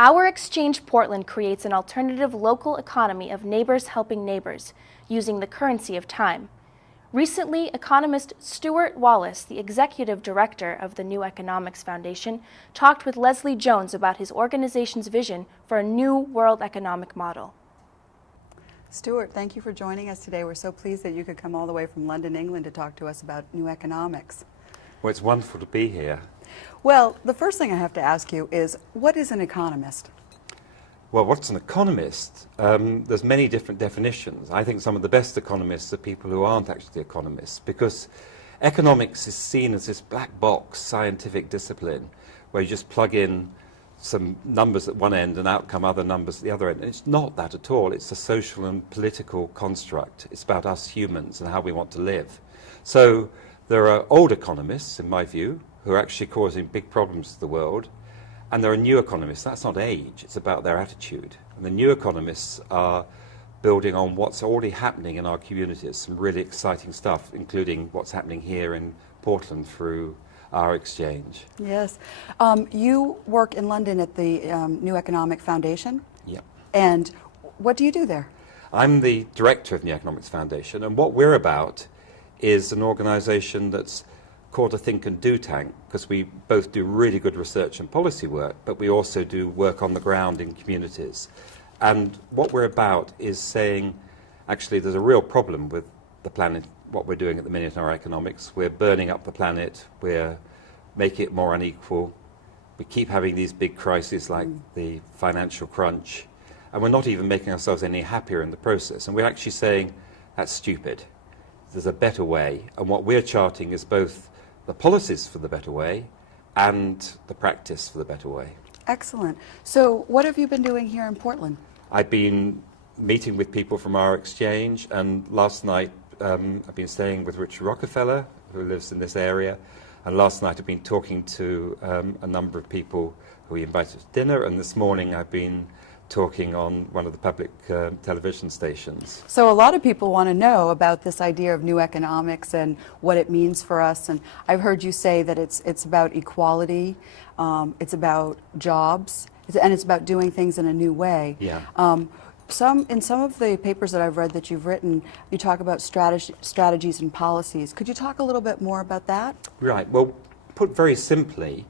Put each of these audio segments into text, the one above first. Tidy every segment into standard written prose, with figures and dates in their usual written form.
Our Exchange Portland creates an alternative local economy of neighbors helping neighbors, using the currency of time. Recently, economist Stuart Wallis, the executive director of the New Economics Foundation, talked with Lesley Jones about his organization's vision for a new world economic model. Stuart, thank you for joining us today. We're so pleased that you could come all the way from London, England to talk to us about new economics. Well, it's wonderful to be here. Well, the first thing I have to ask you is, what is an economist? Well, what's an economist? There's many different definitions. I think some of the best economists are people who aren't actually economists, because economics is seen as this black box scientific discipline where you just plug in some numbers at one end and out come other numbers at the other end. And it's not that at all. It's a social and political construct. It's about us humans and how we want to live. So there are old economists, in my view, who are actually causing big problems to the world. And there are new economists. That's not age. It's about their attitude. And the new economists are building on what's already happening in our communities, some really exciting stuff, including what's happening here in Portland through our exchange. Yes. You work in London at the New Economic Foundation? Yep. And what do you do there? I'm the director of the New Economics Foundation, and what we're about is an organization that's called a think and do tank, because we both do really good research and policy work, but we also do work on the ground in communities. And what we're about is saying, actually, there's a real problem with the planet, what we're doing at the minute in our economics. We're burning up the planet, we're making it more unequal, we keep having these big crises like the financial crunch, and we're not even making ourselves any happier in the process. And we're actually saying, that's stupid. There's a better way, and what we're charting is both the policies for the better way and the practice for the better way. Excellent. So what have you been doing here in Portland? I've been meeting with people from our exchange, and last night I've been staying with Richard Rockefeller, who lives in this area, and last night I've been talking to a number of people who we invited to dinner, and this morning I've been talking on one of the public television stations. So a lot of people want to know about this idea of new economics and what it means for us. And I've heard you say that it's about equality, it's about jobs, and it's about doing things in a new way. Yeah. In some of the papers that I've read that you've written, you talk about strategies and policies. Could you talk a little bit more about that? Right. Well, put very simply,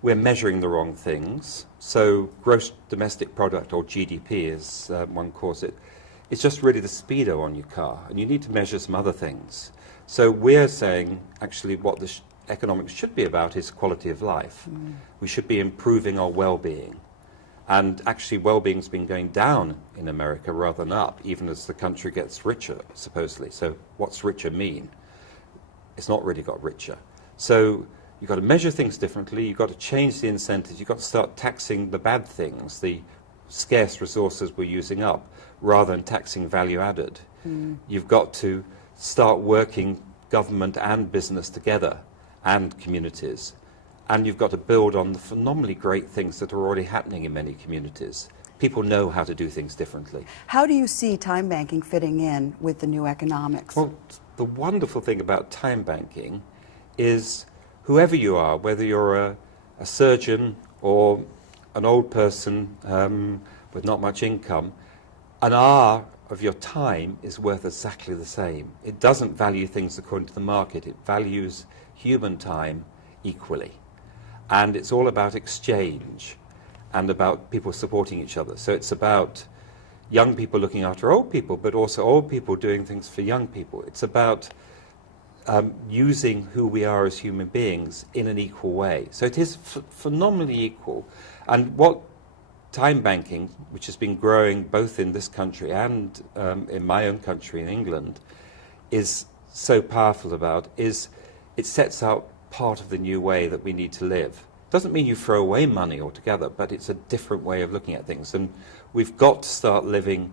we're measuring the wrong things. So gross domestic product, or GDP as one calls it, is just really the speedo on your car, and you need to measure some other things. So we're saying actually what the economics should be about is quality of life. We should be improving our well-being. And actually well-being's been going down in America rather than up, even as the country gets richer, supposedly. So what's richer mean? It's not really got richer. So you've got to measure things differently, you've got to change the incentives, you've got to start taxing the bad things, the scarce resources we're using up, rather than taxing value added. You've got to start working government and business together, and communities. And you've got to build on the phenomenally great things that are already happening in many communities. People know how to do things differently. How do you see time banking fitting in with the new economics? Well, the wonderful thing about time banking is whoever you are, whether you're a surgeon or an old person with not much income, an hour of your time is worth exactly the same. It doesn't value things according to the market. It values human time equally. And it's all about exchange and about people supporting each other. So it's about young people looking after old people, but also old people doing things for young people. It's about using who we are as human beings in an equal way. So it is phenomenally equal. And what time banking, which has been growing both in this country and in my own country in England, is so powerful about is it sets out part of the new way that we need to live. Doesn't mean you throw away money altogether, but it's a different way of looking at things. And we've got to start living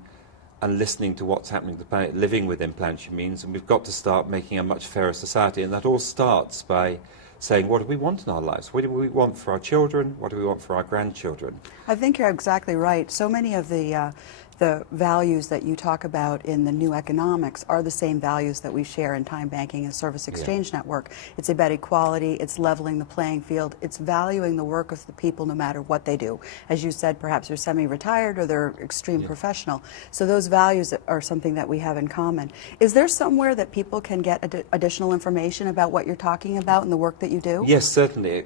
and listening to what's happening to the planet, living within planetary means, and we've got to start making a much fairer society. And that all starts by saying, what do we want in our lives? What do we want for our children? What do we want for our grandchildren? I think you're exactly right. So many of the the values that you talk about in the new economics are the same values that we share in time banking and service exchange network. It's about equality, it's leveling the playing field, it's valuing the work of the people no matter what they do. As you said, perhaps they're semi-retired or they're extreme professional. So those values are something that we have in common. Is there somewhere that people can get additional information about what you're talking about and the work that you do? Yes, certainly.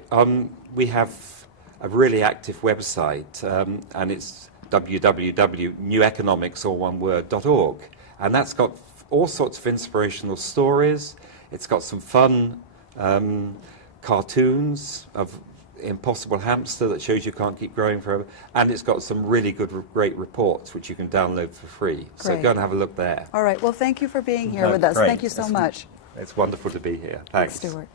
We have a really active website, and it's www.neweconomics.org, and that's got all sorts of inspirational stories. It's got some fun cartoons of Impossible Hamster that shows you can't keep growing forever, and it's got some really great reports which you can download for free. So Great. go and have a look there. All right, well, thank you for being here with us. Great. Thank you so much. It's wonderful to be here. Thanks. Stuart.